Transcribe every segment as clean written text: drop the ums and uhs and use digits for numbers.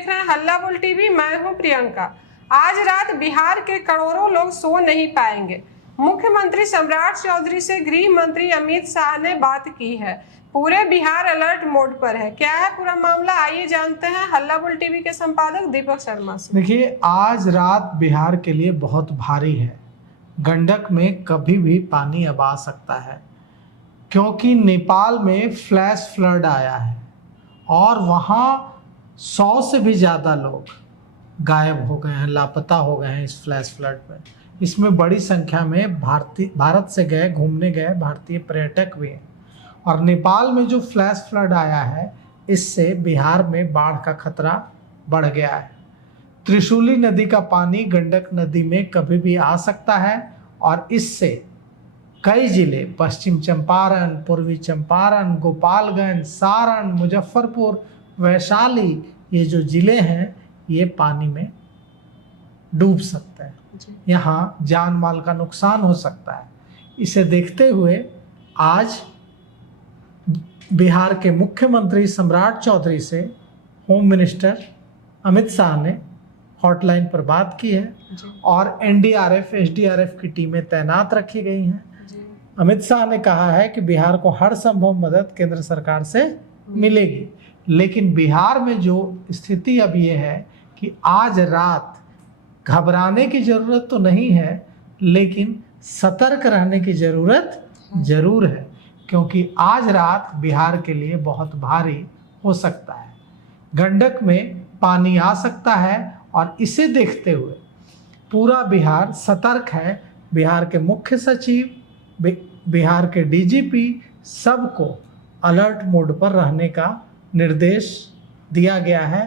देख रहे हैं हल्ला बोल टीवी। मैं हूं प्रियंका। आज रात बिहार के करोड़ों लोग सो नहीं पाएंगे। मुख्यमंत्री सम्राट चौधरी से गृह मंत्री अमित शाह ने बात की है। पूरे बिहार अलर्ट मोड पर है। क्या है पूरा मामला, आइए जानते हैं हल्ला बोल टीवी के संपादक दीपक शर्मा से। देखिए, आज रात बिहार के लिए बहुत भारी है। गंडक में कभी भी पानी अब आ सकता है, क्योंकि नेपाल में फ्लैश फ्लड आया है और वहाँ 100 से भी ज़्यादा लोग गायब हो गए हैं, लापता हो गए हैं इस फ्लैश फ्लड में। इसमें बड़ी संख्या में भारत से घूमने गए भारतीय पर्यटक भी हैं। और नेपाल में जो फ्लैश फ्लड आया है, इससे बिहार में बाढ़ का खतरा बढ़ गया है। त्रिशूली नदी का पानी गंडक नदी में कभी भी आ सकता है और इससे कई जिले, पश्चिम चंपारण, पूर्वी चंपारण, गोपालगंज, सारण, मुजफ्फरपुर, वैशाली, ये जो जिले हैं ये पानी में डूब सकते हैं। यहाँ जान माल का नुकसान हो सकता है। इसे देखते हुए आज बिहार के मुख्यमंत्री सम्राट चौधरी से होम मिनिस्टर अमित शाह ने हॉटलाइन पर बात की है और एनडीआरएफ, एसडीआरएफ की टीमें तैनात रखी गई हैं। अमित शाह ने कहा है कि बिहार को हर संभव मदद केंद्र सरकार से मिलेगी, लेकिन बिहार में जो स्थिति अब ये है कि आज रात घबराने की ज़रूरत तो नहीं है, लेकिन सतर्क रहने की ज़रूरत ज़रूर है, क्योंकि आज रात बिहार के लिए बहुत भारी हो सकता है। गंडक में पानी आ सकता है और इसे देखते हुए पूरा बिहार सतर्क है। बिहार के मुख्य सचिव, बिहार के डीजीपी, सबको अलर्ट मोड पर रहने का निर्देश दिया गया है,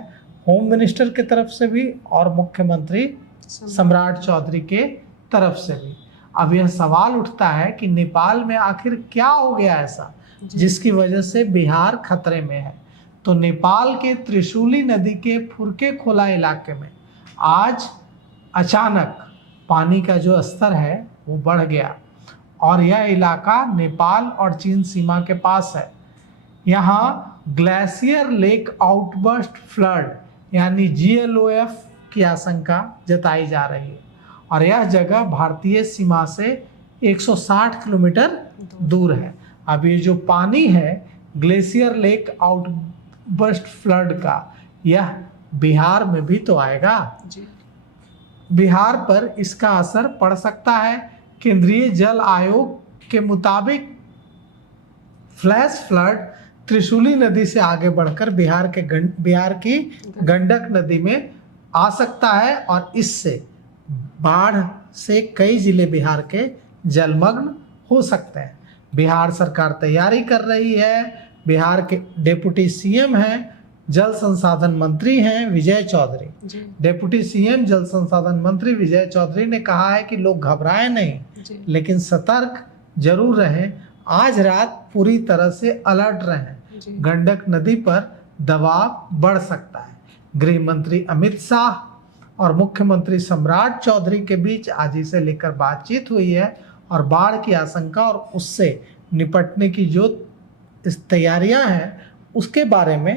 होम मिनिस्टर के तरफ से भी और मुख्यमंत्री सम्राट चौधरी के तरफ से भी। अब यह सवाल उठता है कि नेपाल में आखिर क्या हो गया ऐसा जिसकी वजह से बिहार खतरे में है। तो नेपाल के त्रिशूली नदी के फुरके खोला इलाके में आज अचानक पानी का जो स्तर है वो बढ़ गया और यह इलाका नेपाल और चीन सीमा के पास है। यहाँ ग्लेशियर लेक आउटबर्स्ट फ्लड यानी GLOF की आशंका जताई जा रही है और यह जगह भारतीय सीमा से 160 किलोमीटर दूर है। अब ये जो पानी है ग्लेशियर लेक आउटबर्स्ट फ्लड का, यह बिहार में भी तो आएगा जी। बिहार पर इसका असर पड़ सकता है। केंद्रीय जल आयोग के मुताबिक फ्लैश फ्लड त्रिशूली नदी से आगे बढ़कर बिहार की गंडक नदी में आ सकता है और इससे बाढ़ से कई जिले बिहार के जलमग्न हो सकते हैं। बिहार सरकार तैयारी कर रही है। बिहार के डिप्टी सीएम हैं, जल संसाधन मंत्री हैं विजय चौधरी। डिप्टी सीएम जल संसाधन मंत्री विजय चौधरी ने कहा है कि लोग घबराएं नहीं, लेकिन सतर्क जरूर रहें। आज रात पूरी तरह से अलर्ट रहें। गंडक नदी पर दबाव बढ़ सकता है। गृह मंत्री अमित शाह और मुख्यमंत्री सम्राट चौधरी के बीच आज इसे लेकर बातचीत हुई है और बाढ़ की आशंका और उससे निपटने की जो तैयारियां हैं उसके बारे में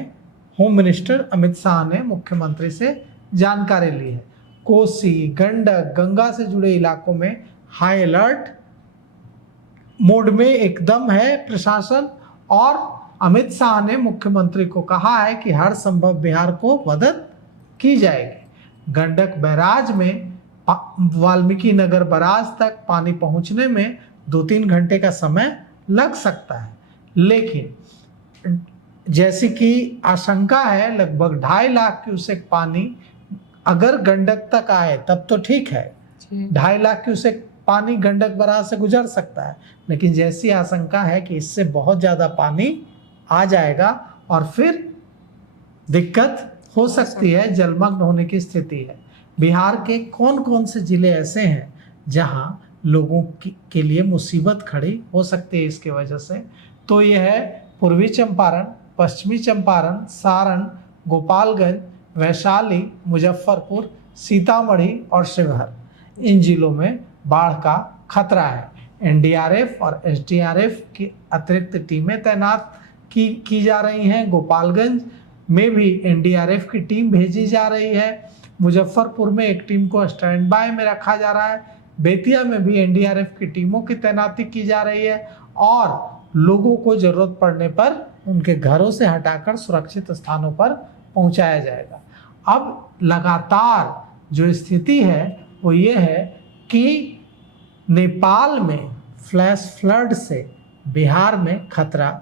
होम मिनिस्टर अमित शाह ने मुख्यमंत्री से जानकारी ली है। कोसी, गंडक, गंगा से जुड़े इलाकों में हाई अलर्ट मोड में एकदम है प्रशासन और अमित शाह ने मुख्यमंत्री को कहा है कि हर संभव बिहार को मदद की जाएगी। गंडक बैराज में वाल्मीकि नगर बैराज तक पानी पहुंचने में 2-3 घंटे का समय लग सकता है, लेकिन जैसी कि आशंका है लगभग 2.5 लाख क्यूसेक पानी अगर गंडक तक आए तब तो ठीक है। 2.5 लाख क्यूसेक पानी गंडक बैराज से गुजर सकता है, लेकिन जैसी आशंका है कि इससे बहुत ज़्यादा पानी आ जाएगा और फिर दिक्कत हो सकती है, जलमग्न होने की स्थिति है। बिहार के कौन कौन से जिले ऐसे हैं जहां लोगों के लिए मुसीबत खड़ी हो सकती है इसकी वजह से? तो यह है पूर्वी चंपारण, पश्चिमी चंपारण, सारण, गोपालगंज, वैशाली, मुजफ्फरपुर, सीतामढ़ी और शिवहर। इन जिलों में बाढ़ का खतरा है। एनडीआरएफ और एसडीआरएफ की अतिरिक्त टीमें तैनात की जा रही हैं। गोपालगंज में भी एनडीआरएफ की टीम भेजी जा रही है। मुजफ्फरपुर में एक टीम को स्टैंड बाय में रखा जा रहा है। बेतिया में भी एनडीआरएफ की टीमों की तैनाती की जा रही है और लोगों को जरूरत पड़ने पर उनके घरों से हटाकर सुरक्षित स्थानों पर पहुंचाया जाएगा। अब लगातार जो स्थिति है वो ये है कि नेपाल में फ्लैश फ्लड से बिहार में खतरा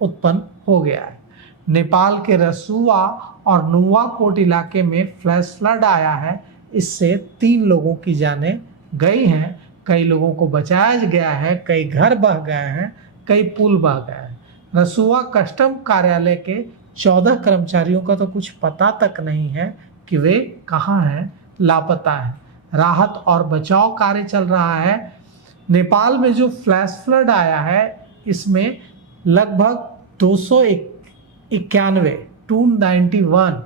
उत्पन्न हो गया है। नेपाल के रसुआ और नुवाकोट इलाके में फ्लैश फ्लड आया है। इससे 3 लोगों की जानें गई हैं, कई लोगों को बचाया गया है, कई घर बह गए हैं, कई पुल बह गए हैं। रसुआ कस्टम कार्यालय के 14 कर्मचारियों का तो कुछ पता तक नहीं है कि वे कहाँ हैं, लापता हैं। राहत और बचाव कार्य चल रहा है। नेपाल में जो फ्लैश फ्लड आया है इसमें लगभग 291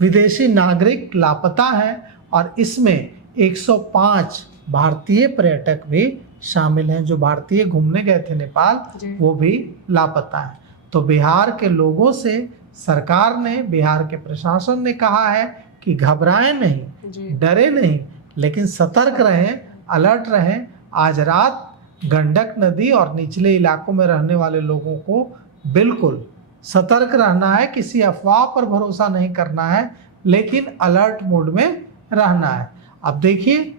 विदेशी नागरिक लापता हैं और इसमें 105 भारतीय पर्यटक भी शामिल हैं। जो भारतीय घूमने गए थे नेपाल वो भी लापता हैं। तो बिहार के लोगों से सरकार ने, बिहार के प्रशासन ने कहा है कि घबराएं नहीं, डरे नहीं, लेकिन सतर्क रहें, अलर्ट रहें। आज रात गंडक नदी और निचले इलाकों में रहने वाले लोगों को बिल्कुल सतर्क रहना है, किसी अफवाह पर भरोसा नहीं करना है, लेकिन अलर्ट मोड में रहना है। अब देखिए,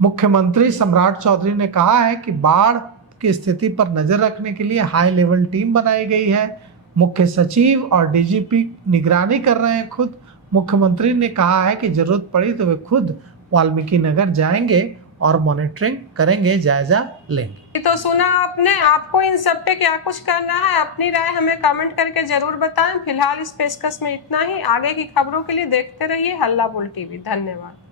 मुख्यमंत्री सम्राट चौधरी ने कहा है कि बाढ़ की स्थिति पर नजर रखने के लिए हाई लेवल टीम बनाई गई है। मुख्य सचिव और डीजीपी निगरानी कर रहे हैं खुद। मुख्यमंत्री ने कहा है कि जरूरत पड़ी तो वे खुद वाल्मीकि नगर जाएंगे और मॉनिटरिंग करेंगे, जायजा लेंगे। तो सुना आपने, आपको इन सब पे क्या कुछ करना है, अपनी राय हमें कमेंट करके जरूर बताएं। फिलहाल इस पेशकश में इतना ही। आगे की खबरों के लिए देखते रहिए हल्ला बोल टीवी। धन्यवाद।